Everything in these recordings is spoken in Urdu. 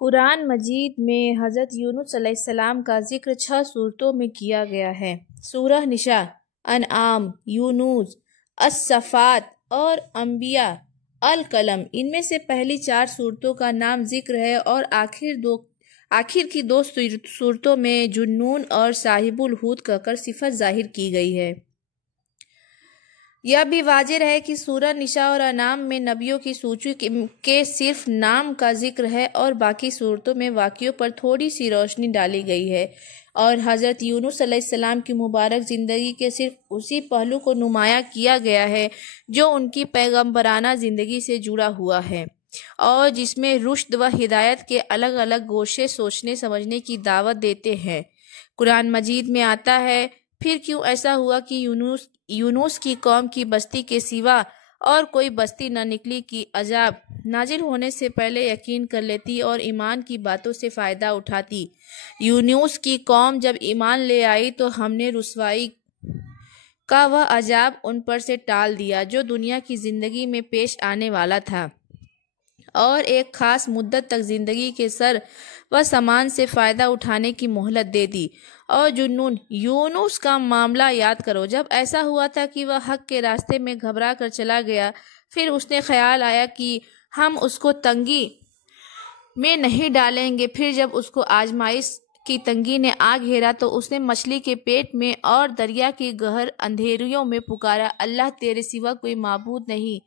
قرآن مجید میں حضرت یونس علیہ السلام کا ذکر 6 صورتوں میں کیا گیا ہے۔ سورہ نساء، انعام، یونس، الصافات اور انبیاء، القلم۔ ان میں سے پہلی 4 صورتوں کا نام ذکر ہے اور آخر کی 2 صورتوں میں جنون اور صاحب الحوت کہہ کر صفت ظاہر کی گئی ہے۔ یہ بھی واضح رہے کہ سورہ نساء اور انعام میں نبیوں کی سوچی کے صرف نام کا ذکر ہے اور باقی صورتوں میں واقعوں پر تھوڑی سی روشنی ڈالی گئی ہے اور حضرت یونس علیہ السلام کی مبارک زندگی کے صرف اسی پہلو کو نمایاں کیا گیا ہے جو ان کی پیغمبرانہ زندگی سے جڑا ہوا ہے اور جس میں رشد و ہدایت کے الگ الگ گوشے سوچنے سمجھنے کی دعوت دیتے ہیں۔ قرآن مجید میں آتا ہے، پھر کیوں ایسا ہوا کہ یونس کی قوم کی بستی کے سوا اور کوئی بستی نہ نکلی کہ عذاب نازل ہونے سے پہلے یقین کر لیتی اور ایمان کی باتوں سے فائدہ اٹھاتی۔ یونس کی قوم جب ایمان لے آئی تو ہم نے رسوائی کا وہ عذاب ان پر سے ٹال دیا جو دنیا کی زندگی میں پیش آنے والا تھا اور ایک خاص مدت تک زندگی کے سر و سامان سے فائدہ اٹھانے کی مہلت دے دی۔ اور جنون، یونس کا معاملہ یاد کرو، جب ایسا ہوا تھا کہ وہ حق کے راستے میں گھبرا کر چلا گیا، پھر اس نے خیال آیا کہ ہم اس کو تنگی میں نہیں ڈالیں گے، پھر جب اس کو آزمائش کی تنگی نے آ گھیرا تو اس نے مچھلی کے پیٹ میں اور دریا کی گہر اندھیریوں میں پکارا، اللہ تیرے سوا کوئی معبود نہیں،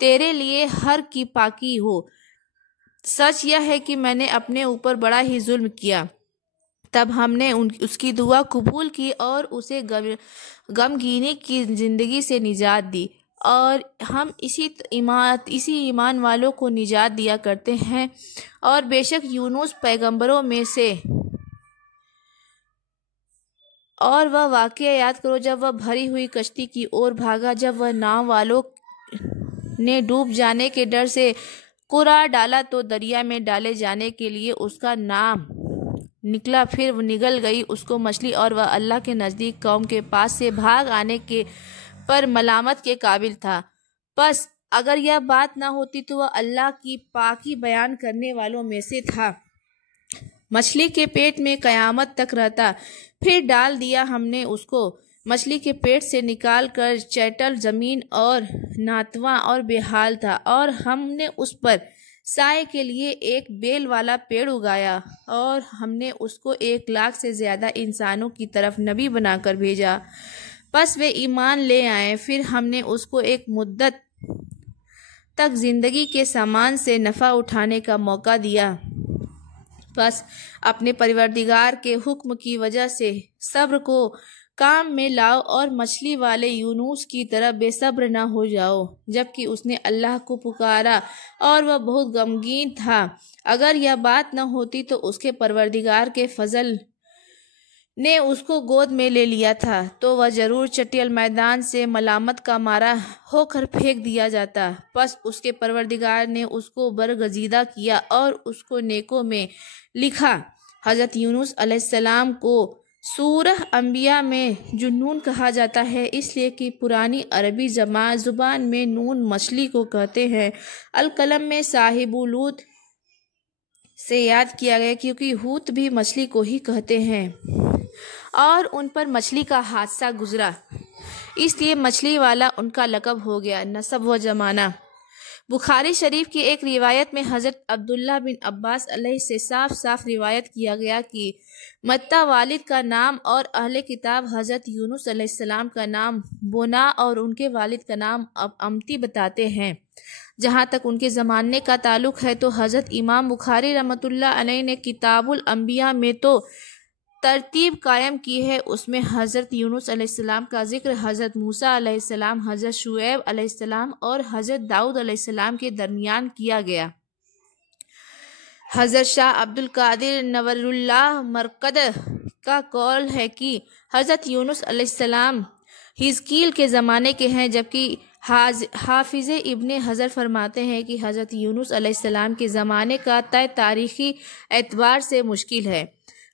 تیرے لیے ہر کی پاکی ہو، سچ یہ ہے کہ میں نے اپنے اوپر بڑا ہی ظلم کیا۔ تب ہم نے اس کی دعا قبول کی اور اسے غمگینی کی زندگی سے نجات دی، اور ہم اسی ایمان والوں کو نجات دیا کرتے ہیں۔ اور بے شک یونس پیغمبروں میں سے، اور وہ واقعہ یاد کرو جب وہ بھری ہوئی کشتی کی اور بھاگا، جب وہ ناؤ والوں نے ڈوب جانے کے ڈر سے قرار ڈالا تو دریا میں ڈالے جانے کے لیے اس کا نام نکلا، پھر وہ نگل گئی اس کو مچھلی اور وہ اللہ کے نزدیک قوم کے پاس سے بھاگ آنے کے پر ملامت کے قابل تھا۔ پس اگر یہ بات نہ ہوتی تو وہ اللہ کی پاکی بیان کرنے والوں میں سے تھا، مچھلی کے پیٹ میں قیامت تک رہتا، پھر ڈال دیا ہم نے اس کو مچھلی کے پیٹ سے نکال کر، چیٹل زمین اور ناتواں اور بے حال تھا، اور ہم نے اس پر سائے کے لیے ایک بیل والا پیڑ اگایا، اور ہم نے اس کو 1,00,000 سے زیادہ انسانوں کی طرف نبی بنا کر بھیجا، پس وہ ایمان لے آئے، پھر ہم نے اس کو ایک مدت تک زندگی کے سامان سے نفع اٹھانے کا موقع دیا، پس اپنے پروردگار کے حکم کی وجہ سے صبر کو کام میں لاؤ اور مچھلی والے یونس کی طرح بے صبر نہ ہو جاؤ، جبکہ اس نے اللہ کو پکارا اور وہ بہت غمگین تھا۔ اگر یہ بات نہ ہوتی تو اس کے پروردگار کے فضل نے اس کو گود میں لے لیا تھا تو وہ ضرور چٹیل میدان سے ملامت کا مارا ہو کر پھینک دیا جاتا، پس اس کے پروردگار نے اس کو برگزیدہ کیا اور اس کو نیکوں میں لکھا۔ حضرت یونس علیہ السلام کو سورہ انبیاء میں جنون کہا جاتا ہے، اس لیے کہ پرانی عربی زبان میں نون مچھلی کو کہتے ہیں۔ القلم میں صاحب الحوت سے یاد کیا گیا کیونکہ حوت بھی مچھلی کو ہی کہتے ہیں اور ان پر مچھلی کا حادثہ گزرا، اس لیے مچھلی والا ان کا لقب ہو گیا۔ نسب و زمانہ، بخاری شریف کی ایک روایت میں حضرت عبداللہ بن عباس علیہ سے صاف روایت کیا گیا کہ متا والد کا نام اور اہل کتاب حضرت یونس علیہ السلام کا نام بونا اور ان کے والد کا نام امتی بتاتے ہیں۔ جہاں تک ان کے زمانے کا تعلق ہے تو حضرت امام بخاری رحمۃ اللہ علیہ نے کتاب الانبیاء میں تو ترتیب قائم کی ہے، اس میں حضرت یونس علیہ السلام کا ذکر حضرت موسیٰ علیہ السلام، حضرت شعیب علیہ السلام اور حضرت داؤد علیہ السلام کے درمیان کیا گیا۔ حضرت شاہ عبد القادر نور اللہ مرقد کا قول ہے کہ حضرت یونس علیہ السلام حزقیل کے زمانے کے ہیں، جبکہ حافظ ابن حجر فرماتے ہیں کہ حضرت یونس علیہ السلام کے زمانے کا طے تاریخی اعتبار سے مشکل ہے۔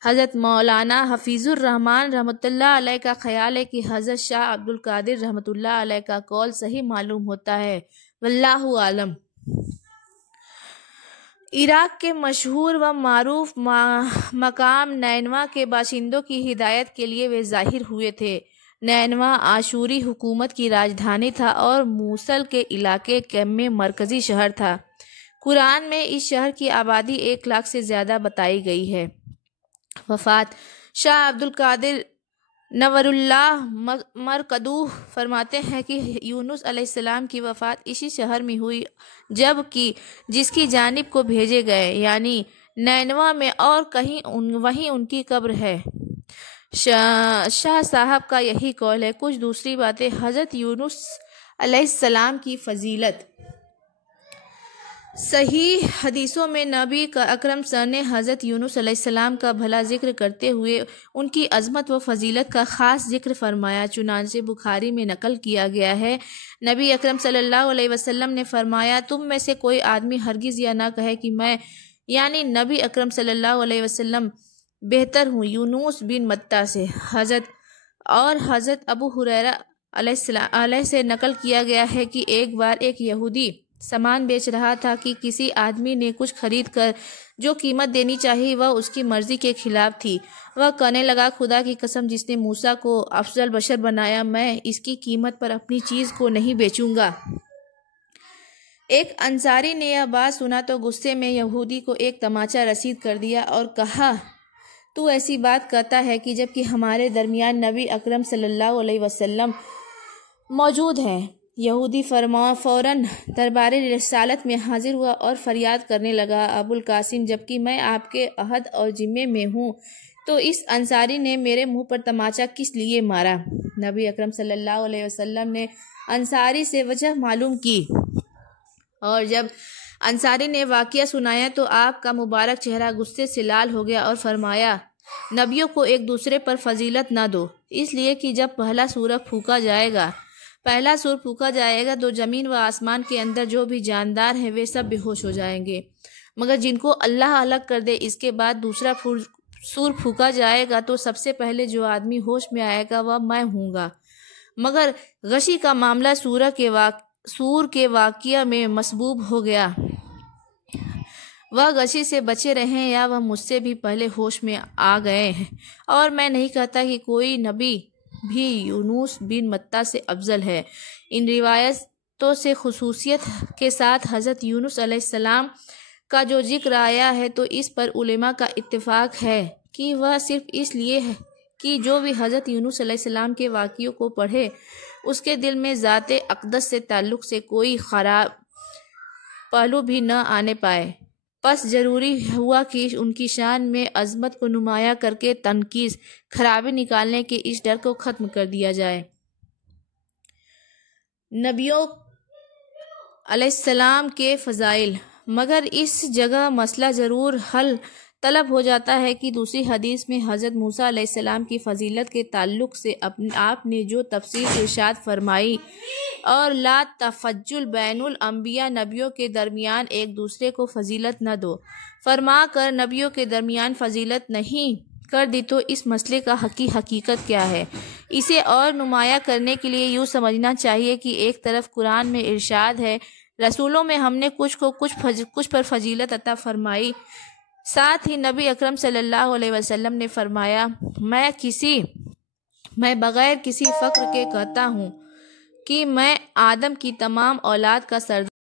حضرت مولانا حفیظ الرحمن رحمۃ اللہ علیہ کا خیال ہے کہ حضرت شاہ عبد القادر رحمۃ اللہ علیہ کا قول صحیح معلوم ہوتا ہے، واللہ عالم۔ عراق کے مشہور و معروف مقام نینوا کے باشندوں کی ہدایت کے لیے وہ ظاہر ہوئے تھے۔ نینوا آشوری حکومت کی راجدھانی تھا اور موصل کے علاقے میں مرکزی شہر تھا۔ قرآن میں اس شہر کی آبادی 1 لاکھ سے زیادہ بتائی گئی ہے۔ وفات: شاہ عبد القادر نور اللہ مرقدو فرماتے ہیں کہ یونس علیہ السلام کی وفات اسی شہر میں ہوئی جب کہ جس کی جانب کو بھیجے گئے، یعنی نینوا میں، اور کہیں وہیں ان کی قبر ہے۔ شاہ صاحب کا یہی قول ہے۔ کچھ دوسری باتیں: حضرت یونس علیہ السلام کی فضیلت۔ صحیح حدیثوں میں نبی اکرم صلی اللہ علیہ وسلم نے حضرت یونس علیہ السلام کا بھلا ذکر کرتے ہوئے ان کی عظمت و فضیلت کا خاص ذکر فرمایا، چنانچہ بخاری میں نقل کیا گیا ہے۔ نبی اکرم صلی اللہ علیہ وسلم نے فرمایا، تم میں سے کوئی آدمی ہرگز یہ نہ کہے کہ میں، یعنی نبی اکرم صلی اللہ علیہ وسلم، بہتر ہوں یونس بن متی سے۔ حضرت ابو ہریرہ علیہ سے نقل کیا گیا ہے کہ ایک بار ایک یہودی سامان بیچ رہا تھا کہ کسی آدمی نے کچھ خرید کر جو قیمت دینی چاہی وہ اس کی مرضی کے خلاف تھی۔ وہ کہنے لگا، خدا کی قسم جس نے موسیٰ کو افضل بشر بنایا، میں اس کی قیمت پر اپنی چیز کو نہیں بیچوں گا۔ ایک انصاری نے یہ بات سنا تو غصے میں یہودی کو ایک تماچا رسید کر دیا اور کہا، تو ایسی بات کہتا ہے کہ جبکہ ہمارے درمیان نبی اکرم صلی اللہ علیہ وسلم موجود ہیں۔ یہودی فوراً دربار رسالت میں حاضر ہوا اور فریاد کرنے لگا، ابو القاسم، جبکہ میں آپ کے عہد اور ذمے میں ہوں تو اس انصاری نے میرے منہ پر تماچا کس لیے مارا؟ نبی اکرم صلی اللہ علیہ وسلم نے انصاری سے وجہ معلوم کی، اور جب انصاری نے واقعہ سنایا تو آپ کا مبارک چہرہ غصے سے لال ہو گیا اور فرمایا، نبیوں کو ایک دوسرے پر فضیلت نہ دو، اس لیے کہ جب پہلا سور پھونکا جائے گا تو زمین و آسمان کے اندر جو بھی جاندار ہیں وہ سب بے ہوش ہو جائیں گے، مگر جن کو اللہ الگ کر دے اس کے بعد دوسرا سور پھونکا جائے گا تو سب سے پہلے جو آدمی ہوش میں آئے گا وہ میں ہوں گا۔ مگر غشی کا معاملہ سور کے واقعہ میں مسبوب ہو گیا، وہ غشی سے بچے رہیں یا وہ مجھ سے بھی پہلے ہوش میں آ گئے ہیں، اور میں نہیں کہتا کہ کوئی نبی بھی یونس بن متی سے افضل ہے۔ ان روایتوں سے خصوصیت کے ساتھ حضرت یونس علیہ السلام کا جو ذکر آیا ہے تو اس پر علماء کا اتفاق ہے کہ وہ صرف اس لیے ہے کہ جو بھی حضرت یونس علیہ السلام کے واقعوں کو پڑھے اس کے دل میں ذات اقدس سے تعلق سے کوئی خراب پہلو بھی نہ آنے پائے، پس ضروری ہوا کہ ان کی شان میں عظمت کو نمایاں کر کے تنقیص، خرابی نکالنے کے اس ڈر کو ختم کر دیا جائے۔ نبیوں علیہ السلام کے فضائل۔ مگر اس جگہ مسئلہ ضرور حل طلب ہو جاتا ہے کہ دوسری حدیث میں حضرت موسیٰ علیہ السلام کی فضیلت کے تعلق سے آپ نے جو تفصیل ارشاد فرمائی، اور لا تفضل بین الانبیاء، نبیوں کے درمیان ایک دوسرے کو فضیلت نہ دو، فرما کر نبیوں کے درمیان فضیلت نہیں کر دی، تو اس مسئلے کا حقیقت کیا ہے؟ اسے اور نمایاں کرنے کے لیے یوں سمجھنا چاہیے کہ ایک طرف قرآن میں ارشاد ہے، رسولوں میں ہم نے کچھ پر فضیلت عطا فرمائی، ساتھ ہی نبی اکرم صلی اللہ علیہ وسلم نے فرمایا، میں بغیر کسی فخر کے کہتا ہوں کہ میں آدم کی تمام اولاد کا سردار